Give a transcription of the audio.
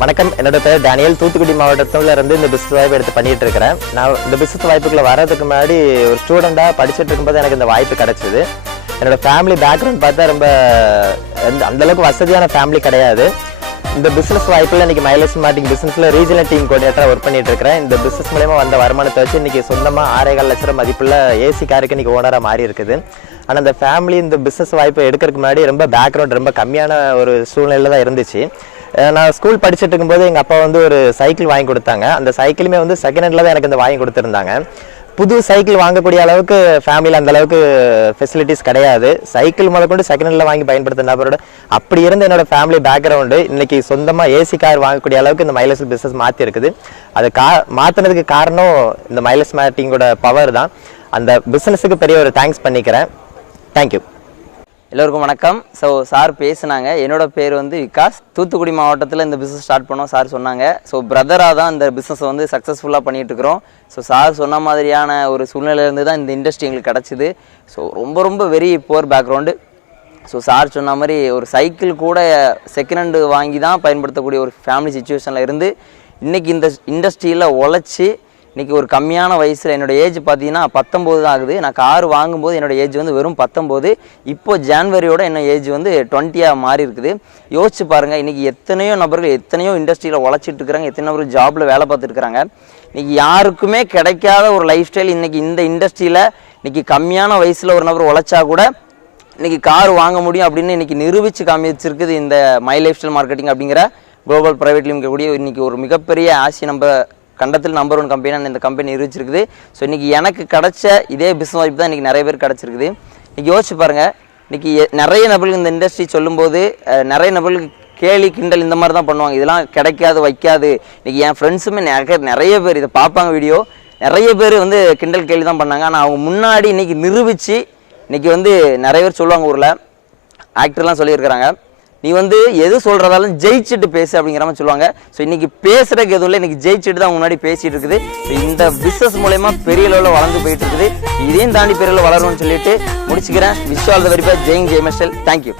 வணக்கம். என்னோட பேர் டேனியல். தூத்துக்குடி மாவட்டத்துல இருந்து இந்த பிசினஸ் வாய்ப்பு எடுத்து பண்ணிட்டு இருக்கிறேன் நான் இந்த பிசினஸ் வாய்ப்புக்குள்ள வர்றதுக்கு முன்னாடி ஒரு ஸ்டூடெண்டாக படிச்சுட்டு இருக்கும்போது எனக்கு இந்த வாய்ப்பு கிடைச்சிது. என்னோட ஃபேமிலி பேக்ரவுண்ட் பார்த்தா ரொம்ப அந்த அந்த அளவுக்கு வசதியான ஃபேமிலி கிடையாது. இந்த பிசினஸ் வாய்ப்பில் இன்னைக்கு மைலேஜ் மார்ட்டிங் பிசினஸ்ல ரீஜனல் டீம் கோஆர்டினேட்டரா ஒர்க் பண்ணிட்டு இருக்கிறேன். இந்த பிசினஸ் மூலயமா வந்த வருமானத்தை வச்சு இன்னைக்கு சொந்தமாக ஆறேகால் லட்சம் மதிப்பில் ஏசி காருக்கு இன்னைக்கு ஓனராக மாறி இருக்குது. ஆனால் இந்த ஃபேமிலி இந்த பிஸ்னஸ் வாய்ப்பு எடுக்கிறதுக்கு முன்னாடி ரொம்ப பேக்ரவுண்ட் ரொம்ப கம்மியான ஒரு சூழ்நிலையில் தான் இருந்துச்சு. நான் ஸ்கூல் படிச்சுட்டு இருக்கும்போது எங்கள் அப்பா வந்து ஒரு சைக்கிள் வாங்கி கொடுத்தாங்க. அந்த சைக்கிளுமே வந்து செகண்ட் ஹேண்டில் தான் எனக்கு இந்த வாங்கி கொடுத்துருந்தாங்க. புது சைக்கிள் வாங்கக்கூடிய அளவுக்கு ஃபேமிலியில் அந்த அளவுக்கு ஃபெசிலிட்டிஸ் கிடையாது. சைக்கிள் முதற்கொண்டு செகண்ட் ஹேண்டில் வாங்கி பயன்படுத்த நபரோட அப்படி இருந்த என்னோட ஃபேமிலி பேக்ரவுண்டு இன்னைக்கு சொந்தமாக ஏசி கார் வாங்கக்கூடிய அளவுக்கு இந்த மைலஸ் பிஸ்னஸ் மாற்றி இருக்குது. அது கா மாற்றினதுக்கு காரணம் இந்த மைலஸ் மேட்டிங்கோட பவர் தான். அந்த பிஸ்னஸுக்கு பெரிய ஒரு தேங்க்ஸ் பண்ணிக்கிறேன். தேங்க்யூ எல்லோருக்கும் வணக்கம். ஸோ சார் பேசுனாங்க. என்னோட பேர் வந்து விகாஸ். தூத்துக்குடி மாவட்டத்தில் இந்த பிஸ்னஸ் ஸ்டார்ட் பண்ணோம் சார் சொன்னாங்க. ஸோ பிரதராக தான் இந்த பிஸ்னஸ் வந்து சக்ஸஸ்ஃபுல்லாக பண்ணிகிட்டு இருக்கிறோம் ஸோ சார் சொன்ன மாதிரியான ஒரு சூழ்நிலையிலேருந்து தான் இந்த இண்டஸ்ட்ரி எங்களுக்கு கிடச்சிது. ஸோ ரொம்ப ரொம்ப very poor background so sir சொன்ன மாதிரி ஒரு சைக்கிள் கூட செகண்ட் ஹேண்டு வாங்கி தான் பயன்படுத்தக்கூடிய ஒரு ஃபேமிலி சுச்சுவேஷனில் இருந்து இன்றைக்கி இந்த இண்டஸ்ட்ரியில் உழைச்சி இன்றைக்கி ஒரு கம்மியான வயசில் என்னோட ஏஜ் பார்த்தீங்கன்னா பத்தொம்போது தான் ஆகுது. நான் கார் வாங்கும்போது என்னோட ஏஜ் வந்து வெறும் பத்தொம்போது இப்போ ஜான்வரியோட என்ன ஏஜ் வந்து டுவெண்ட்டியாக மாறி இருக்குது. யோசிச்சு பாருங்கள் இன்றைக்கி எத்தனையோ நபர்கள் எத்தனையோ இண்டஸ்ட்ரியில் உழைச்சிட்டு இருக்கிறாங்க எத்தனை நபர்கள் ஜாபில் வேலை பார்த்துருக்குறாங்க இன்றைக்கி யாருக்குமே கிடைக்காத ஒரு லைஃப் ஸ்டைல் இன்றைக்கி இந்த இண்டஸ்ட்ரியில் இன்றைக்கி கம்மியான வயசில் ஒரு நபர் உழைச்சா கூட இன்றைக்கி கார் வாங்க முடியும் அப்படின்னு இன்றைக்கி நிரூபிச்சு காமிச்சிருக்குது இந்த மை லைஃப் ஸ்டைல் மார்க்கெட்டிங் அப்படிங்கிற குளோபல் ப்ரைவேட் லிமிடெட் கூடிய இன்றைக்கி ஒரு மிகப்பெரிய ஆசி நம்ம கண்டத்தில் நம்பர் ஒன் கம்பெனியான இந்த கம்பெனி நிரூபிச்சிருக்குது. ஸோ இன்னைக்கு எனக்கு கிடைச்ச இதே பிஸ்னஸ் வாய்ப்பு தான் இன்றைக்கி நிறைய பேர் கிடைச்சிருக்குது. இன்னைக்கு யோசிச்சு பாருங்க. இன்னைக்கு நிறைய நபர்கள் இந்த இண்டஸ்ட்ரி சொல்லும்போது நிறைய நபர்களுக்கு கேலி கிண்டல் இந்த மாதிரி தான் பண்ணுவாங்க. இதெல்லாம் கிடைக்காது வைக்காது. இன்றைக்கி என் ஃப்ரெண்ட்ஸுமே நிறைய நிறைய பேர் இதை பார்ப்பாங்க வீடியோ நிறைய பேர் வந்து கிண்டல் கேலி தான் பண்ணாங்க. ஆனால் அவங்க முன்னாடி இன்னைக்கு நிரூபிச்சு இன்னைக்கு வந்து நிறைய பேர் சொல்லுவாங்க ஊரில். ஆக்டர்லாம் சொல்லியிருக்கிறாங்க. நீ வந்து எது சொல்கிறதாலும் ஜெயிச்சுட்டு பேசு அப்படிங்கிற மாதிரி சொல்லுவாங்க. ஸோ இன்னைக்கு பேசுறதுக்கு எதுவும் இல்லை. இன்னைக்கு ஜெயிச்சுட்டு தான் முன்னாடி பேசிட்டு இருக்குது. ஸோ இந்த பிஸ்னஸ் மூலயமா பெரிய லெவலில் வளர்ந்து போயிட்டு இருக்குது. இதையும் தாண்டி பெரிய அளவில் வளரணும்னு சொல்லிட்டு முடிச்சுக்கிறேன். Wish all the very best Jain ஜெய் மெஸ்டல் தேங்க்யூ